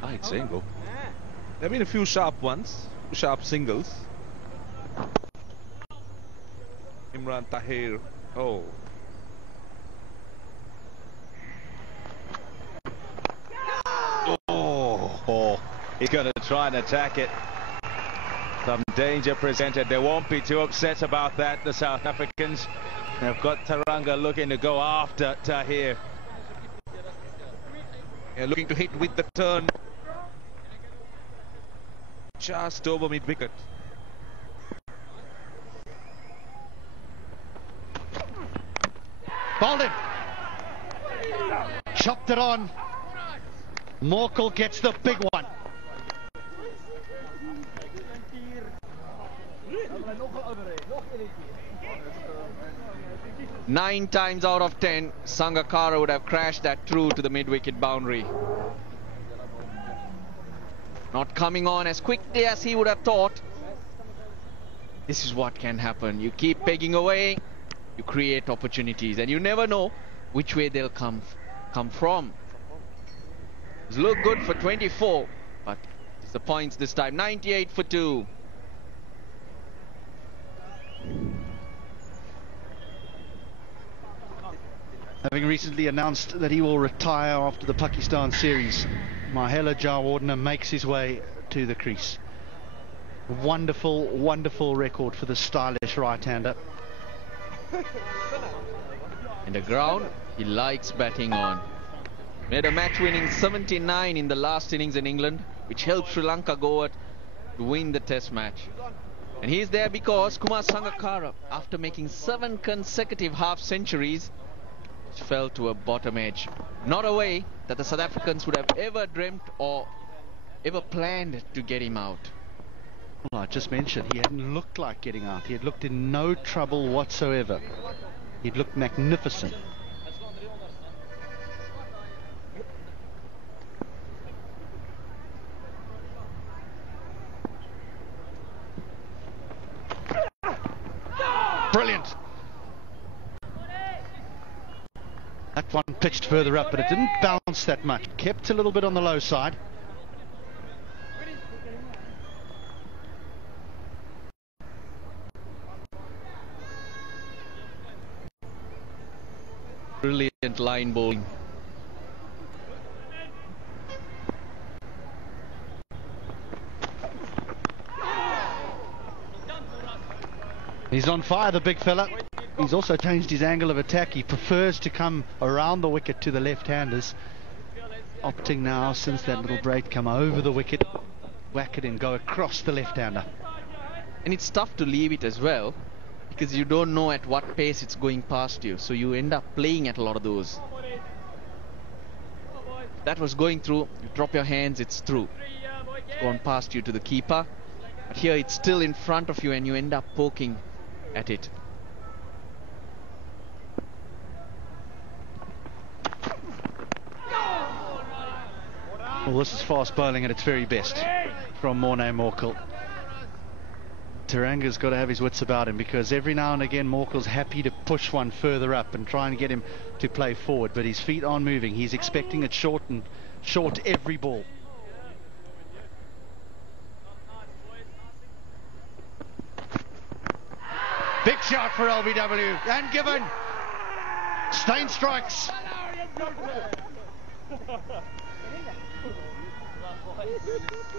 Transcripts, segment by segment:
Tight single. There have been a few sharp ones, sharp singles. Imran Tahir. Oh. Oh, he's going to try and attack it. Some danger presented. They won't be too upset about that, the South Africans. They've got Teranga looking to go after Tahir. Yeah, looking to hit with the turn. Just over mid-wicket. Bowled him. Chopped it on. Morkel gets the big one. Nine times out of 10, Sangakkara would have crashed that through to the mid-wicket boundary. Not coming on as quickly as he would have thought. This is what can happen. You keep pegging away, you create opportunities, and you never know which way they'll come from. It's looked good for 24, but disappoints this time. 98 for 2. Having recently announced that he will retire after the Pakistan series, Mahela Jayawardene makes his way to the crease. Wonderful, wonderful record for the stylish right-hander. In the ground, he likes batting on. Made a match-winning 79 in the last innings in England, which helped Sri Lanka go out to win the test match. And he's there because Kumar Sangakkara, after making 7 consecutive half-centuries, fell to a bottom edge. Not a way that the South Africans would have ever dreamt or ever planned to get him out. Well, I just mentioned he hadn't looked like getting out. He had looked in no trouble whatsoever. He'd looked magnificent. Brilliant. That one pitched further up, but it didn't bounce that much. Kept a little bit on the low side. Brilliant line bowling. He's on fire, the big fella. He's also changed his angle of attack. He prefers to come around the wicket to the left-handers. Opting now, since that little break, come over the wicket, whack it in, go across the left-hander. And it's tough to leave it as well, because you don't know at what pace it's going past you. So you end up playing at a lot of those. That was going through, you drop your hands, it's through. It's gone past you to the keeper. But here it's still in front of you and you end up poking at it. Well, this is fast bowling at its very best from Morne Morkel. Teranga's got to have his wits about him, because every now and again Morkel's happy to push one further up and try and get him to play forward, but his feet aren't moving. He's expecting it short and short every ball. Big shot for LBW, and given. Steyn strikes.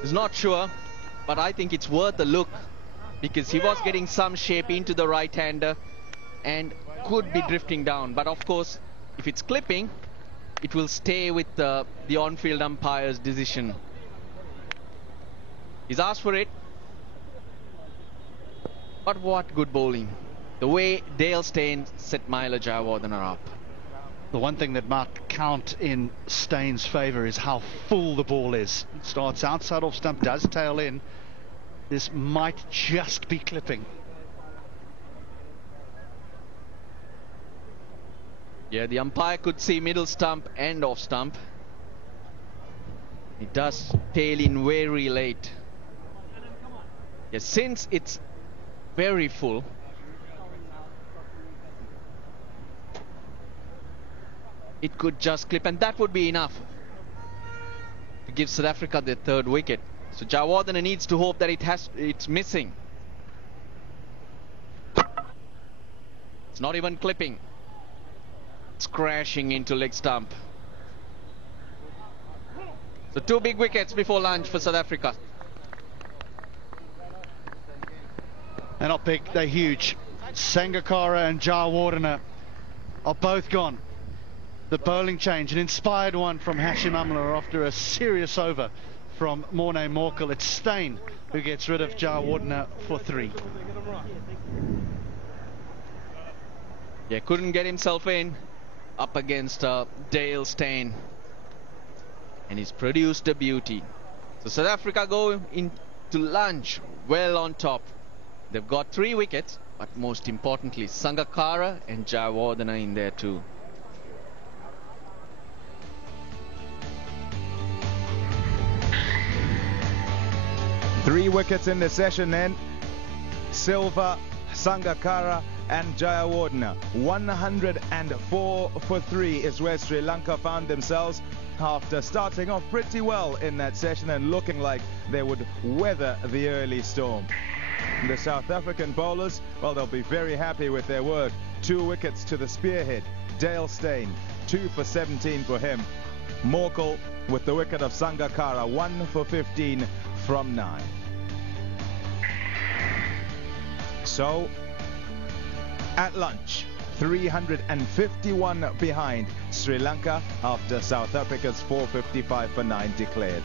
He's not sure, but I think it's worth a look, because he was getting some shape into the right-hander and could be drifting down. But of course, if it's clipping, it will stay with the on-field umpire's decision. He's asked for it. But what good bowling. The way Dale Steyn set Mahela Jayawardene up. The one thing that might count in Steyn's favour is how full the ball is. It starts outside off stump, does tail in. This might just be clipping. Yeah, the umpire could see middle stump and off stump. It does tail in very late. Yes, since it's very full, it could just clip, and that would be enough. to give South Africa their third wicket. So Jayawardene needs to hope that it's missing. It's not even clipping. It's crashing into leg stump. So 2 big wickets before lunch for South Africa. They're not big, they're huge. Sangakkara and Jayawardene are both gone. The bowling change, an inspired one from Hashim Amla after a serious over from Morne Morkel. It's Steyn who gets rid of Jayawardene for 3. Yeah, couldn't get himself in up against Dale Steyn. And he's produced a beauty. So South Africa go into lunch well on top. They've got 3 wickets, but most importantly, Sangakkara and Jayawardene in there too. Three wickets in the session then. Silva, Sangakkara and Jayawardene. 104 for 3 is where Sri Lanka found themselves after starting off pretty well in that session and looking like they would weather the early storm. The South African bowlers, well, they'll be very happy with their work. 2 wickets to the spearhead, Dale Steyn, 2 for 17 for him. Morkel with the wicket of Sangakkara, 1 for 15 from 9. So, at lunch, 351 behind Sri Lanka after South Africa's 455 for 9 declared.